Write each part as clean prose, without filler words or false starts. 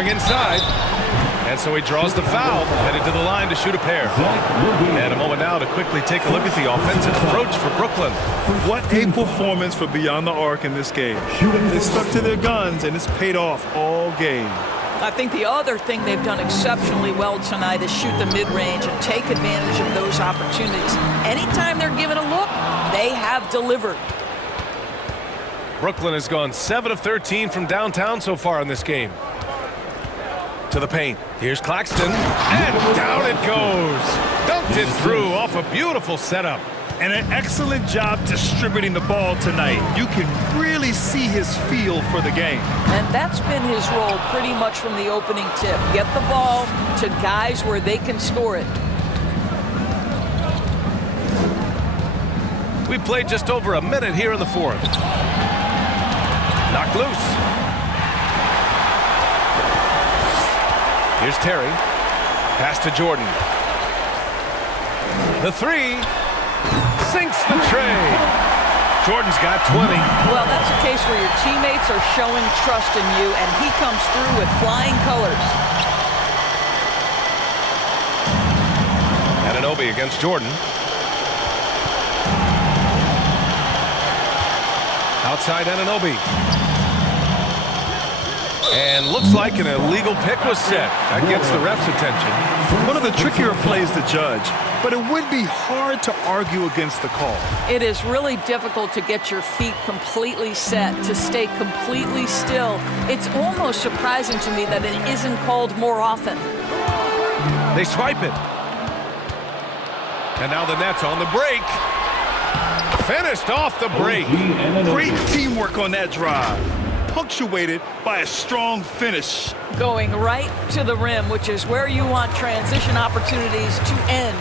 going inside. And so he draws the foul, headed to the line to shoot a pair. And a moment now to quickly take a look at the offensive approach for Brooklyn. What a performance for Beyond the Arc in this game. They stuck to their guns, and it's paid off all game. I think the other thing they've done exceptionally well tonight is shoot the mid-range and take advantage of those opportunities. Anytime they're given a look, they have delivered. Brooklyn has gone 7 of 13 from downtown so far in this game. To the paint. Here's Claxton. And down it goes. Dunked it through off a beautiful setup. And an excellent job distributing the ball tonight. You can really see his feel for the game. And that's been his role pretty much from the opening tip. Get the ball to guys where they can score it. We played just over a minute here in the fourth. Knocked loose. Here's Terry. Pass to Jordan. The three. Sinks the tray. Jordan's got 20. Well, that's a case where your teammates are showing trust in you, and he comes through with flying colors. Anunoby against Jordan. Outside Anunoby. And looks like an illegal pick was set. That gets the ref's attention. One of the trickier plays to judge, but it would be hard to argue against the call. It is really difficult to get your feet completely set, to stay completely still. It's almost surprising to me that it isn't called more often. They swipe it. And now the Nets on the break. Finished off the break. Great teamwork on that drive. Punctuated by a strong finish. Going right to the rim, which is where you want transition opportunities to end.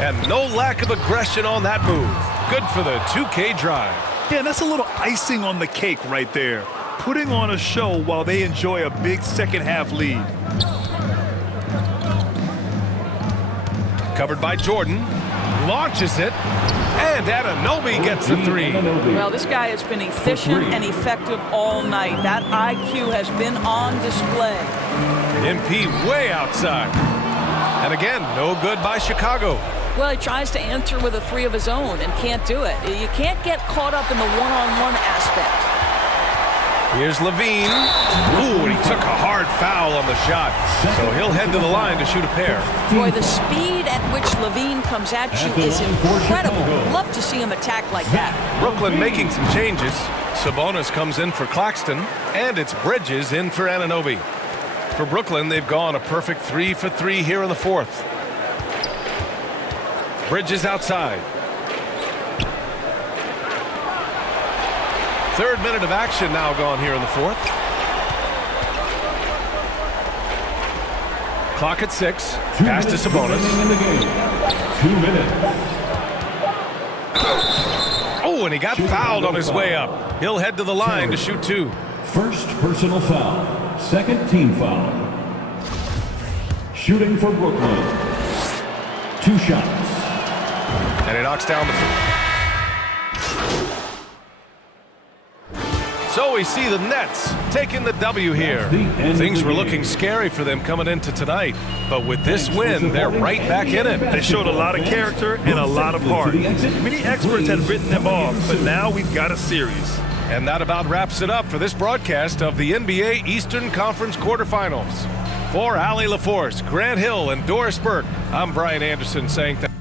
And no lack of aggression on that move. Good for the 2K drive. Yeah, that's a little icing on the cake right there. Putting on a show while they enjoy a big second half lead. Covered by Jordan. Launches it. And Anunoby gets the three. Well, this guy has been efficient and effective all night. That IQ has been on display. MP way outside. And again, no good by Chicago. Well, he tries to answer with a three of his own and can't do it. You can't get caught up in the one-on-one aspect. Here's Levine. Ooh, and he took a hard foul on the shot. So he'll head to the line to shoot a pair. Boy, the speed at which Levine comes at you is incredible. Love to see him attack like that. Brooklyn making some changes. Sabonis comes in for Claxton, and it's Bridges in for Anunoby. For Brooklyn, they've gone a perfect 3 for 3 here in the fourth. Bridges outside. Third minute of action now gone here in the fourth. Clock at 6. Pass to Sabonis. 2 minutes. Oh, and he got fouled on his way up. He'll head to the line to shoot 2. First personal foul. Second team foul. Shooting for Brooklyn. 2 shots. And he knocks down the... So we see the Nets taking the W here. Things were looking scary for them coming into tonight. But with this win, they're right back in it. They showed a lot of character and a lot of heart. Many experts had written them off, but now we've got a series. And that about wraps it up for this broadcast of the NBA Eastern Conference quarterfinals. For Allie LaForce, Grant Hill, and Doris Burke, I'm Brian Anderson saying thank you.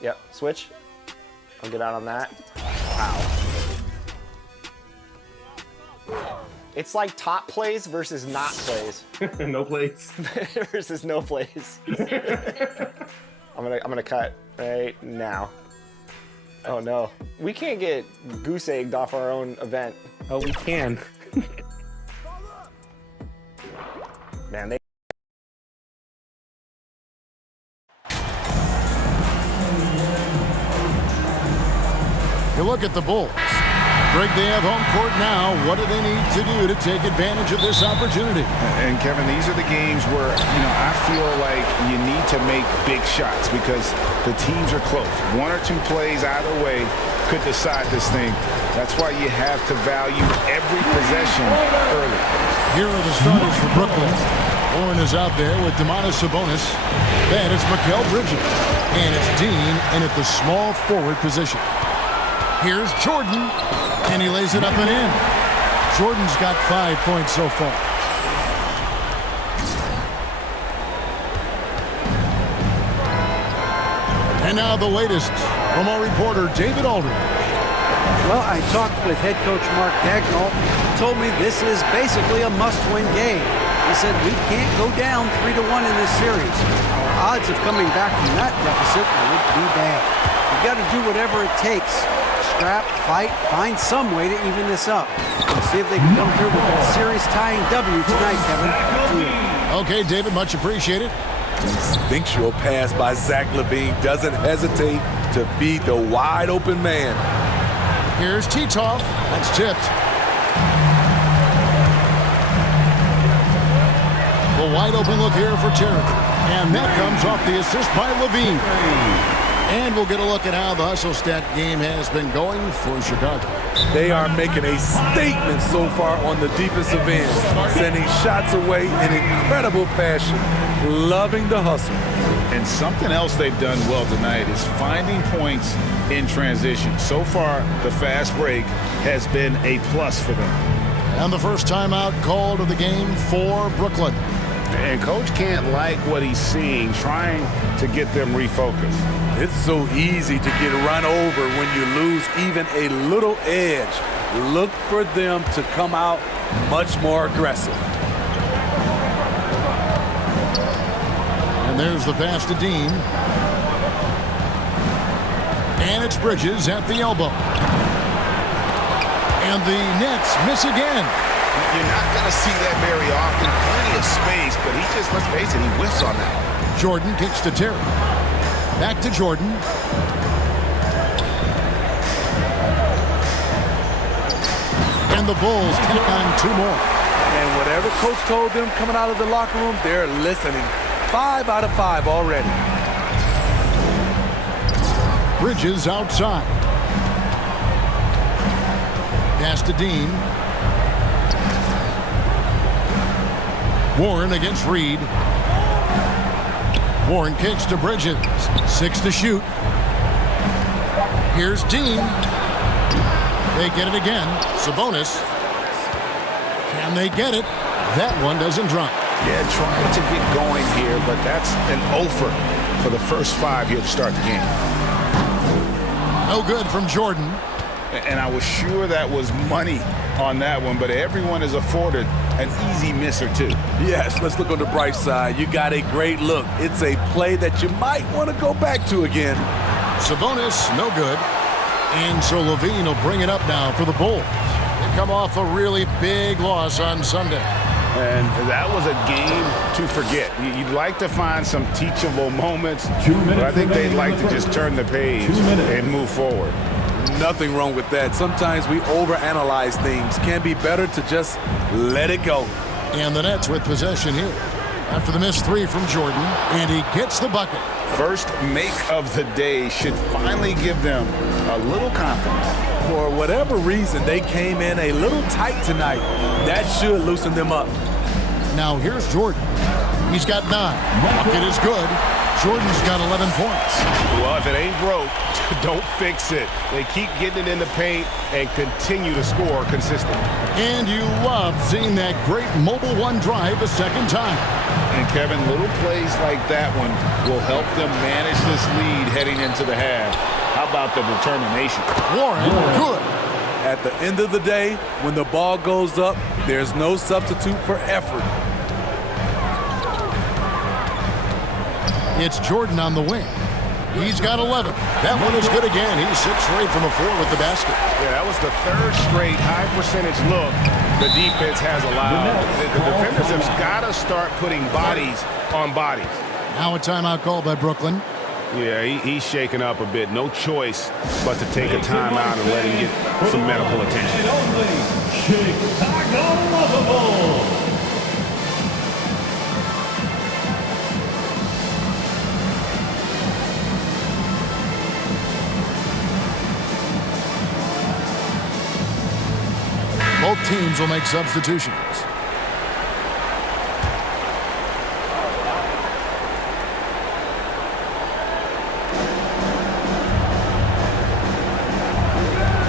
Yep, switch. I'll get out on that. Wow. It's like top plays versus not plays. No plays. Versus no plays. I'm gonna cut right now. Oh no. We can't get goose egged off our own event. Oh, we can. Man, they You look at the Bulls. Greg, they have home court now. What do they need to do to take advantage of this opportunity? And Kevin, these are the games where, I feel like you need to make big shots because the teams are close. One or two plays either way could decide this thing. That's why you have to value every possession early. Here are the starters for Brooklyn. Warren is out there with Domantas Sabonis. Then it's Mikal Bridges. And it's Dean in at the small forward position. Here's Jordan, and he lays it up and in. Jordan's got 5 points so far. And now the latest from our reporter, David Aldridge. Well, I talked with head coach Mark Dagnall. He told me this is basically a must-win game. He said we can't go down 3-1 in this series. Our odds of coming back from that deficit would be bad. We've got to do whatever it takes. Scrap, fight, find some way to even this up. We'll see if they can come through with that series-tying W tonight, Kevin. Back to you. Okay, David, much appreciated. Instinctual pass by Zach LaVine doesn't hesitate to feed the wide-open man. Here's Titov. That's tipped. The wide-open look here for Terry. And that comes off the assist by LaVine. And we'll get a look at how the hustle stat game has been going for Chicago. They are making a statement so far on the defensive end, sending shots away in incredible fashion, loving the hustle. And something else they've done well tonight is finding points in transition. So far, the fast break has been a plus for them. And the first timeout called of the game for Brooklyn. And Coach can't like what he's seeing, trying to get them refocused. It's so easy to get run over when you lose even a little edge. Look for them to come out much more aggressive. And there's the pass to Dean. And it's Bridges at the elbow. And the Nets miss again. You're not going to see that very often. Plenty of space, but he just, let's face it, he whiffs on that. Jordan kicks to Terry. Back to Jordan. And the Bulls take on 2 more. And whatever coach told them coming out of the locker room, they're listening. 5 out of 5 already. Bridges outside. Pass to Dean. Warren against Reed. Warren kicks to Bridges. 6 to shoot. Here's Dean. They get it again. Sabonis. Can they get it? That one doesn't drop. Yeah, trying to get going here, but that's an offer for the first 5 here to start the game. No good from Jordan. And I was sure that was money on that one, but everyone is afforded an easy miss or 2. Yes, let's look on the bright side. You got a great look. It's a play that you might want to go back to again. Sabonis, no good. And so LaVine will bring it up now for the Bulls. They come off a really big loss on Sunday. And that was a game to forget. You'd like to find some teachable moments, but I think they'd like to just turn the page and move forward. Nothing wrong with that. Sometimes we overanalyze things. Can be better to just let it go. And the Nets with possession here. After the missed 3 from Jordan, and he gets the bucket. First make of the day should finally give them a little confidence. For whatever reason, they came in a little tight tonight. That should loosen them up. Now here's Jordan. He's got 9. Bucket is good. Jordan's got 11 points. Well, if it ain't broke, don't fix it. They keep getting it in the paint and continue to score consistently. And you love seeing that great mobile one drive a second time. And Kevin, little plays like that one will help them manage this lead heading into the half. How about the determination? Warren, good. At the end of the day, when the ball goes up, there's no substitute for effort. It's Jordan on the wing. He's got 11. That one is good again. He's 6 straight from the floor with the basket. Yeah, that was the 3rd straight high percentage look the defense has allowed. The defenders have got to start putting bodies on bodies. Now a timeout called by Brooklyn. Yeah, he's shaking up a bit. No choice but to take a timeout and let him get some medical attention. Chicago Lovable. Both teams will make substitutions.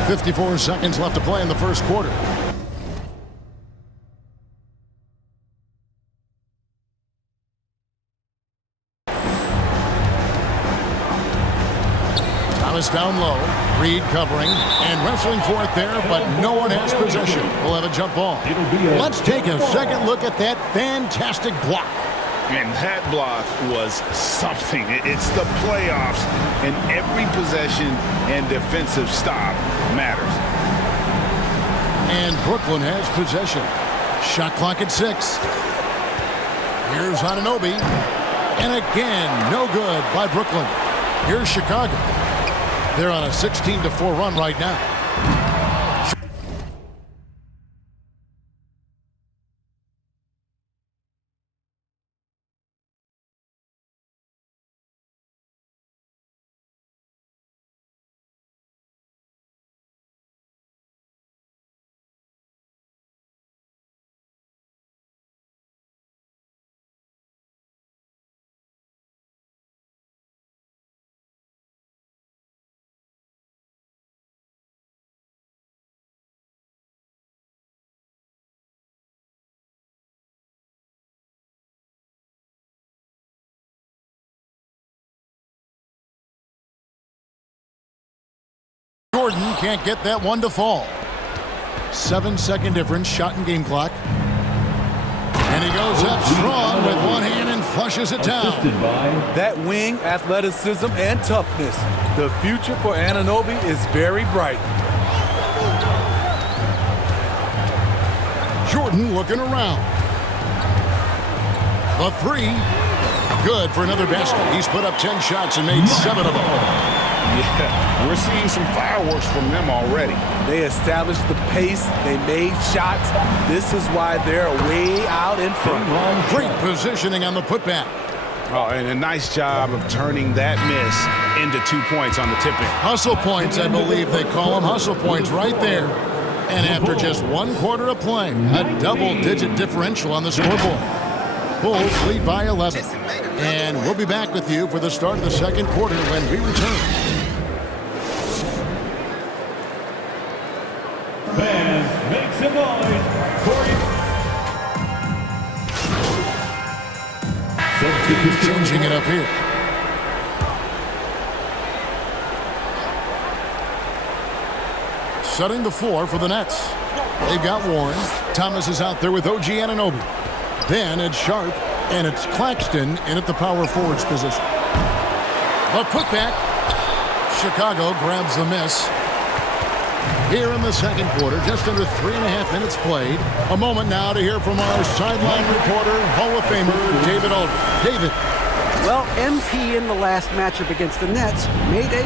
.54 seconds left to play in the first quarter. Thomas down low. Reed covering and wrestling for it there, but no one has possession. We'll have a jump ball. Let's take a second look at that fantastic block. And that block was something. It's the playoffs, and every possession and defensive stop matters. And Brooklyn has possession. Shot clock at 6. Here's Anunoby. And again, no good by Brooklyn. Here's Chicago. They're on a 16-4 run right now. Jordan can't get that one to fall. 7-second difference, shot and game clock. And he goes up strong with one hand and flushes it down. That wing athleticism and toughness. The future for Anunoby is very bright. Jordan looking around. The 3. Good for another basket. He's put up 10 shots and made 7 of them. Yeah, we're seeing some fireworks from them already. They established the pace. They made shots. This is why they're way out in front. Great positioning on the putback. Oh, and a nice job of turning that miss into 2 points on the tip-in. Hustle points, I believe they call them. Hustle points right there. And after just 1 quarter of play, a double-digit differential on the scoreboard. Bulls lead by 11. And we'll be back with you for the start of the second quarter when we return. Fans, make some noise for you. Substitution changing it up here. Setting the floor for the Nets. They've got Warren. Thomas is out there with OG Anunoby. Then it's Sharp, and it's Claxton in at the power forwards position. The putback. Chicago grabs the miss. Here in the second quarter, just under 3.5 minutes played. A moment now to hear from our sideline reporter, Hall of Famer David Aldridge. David. Well, MP in the last matchup against the Nets made a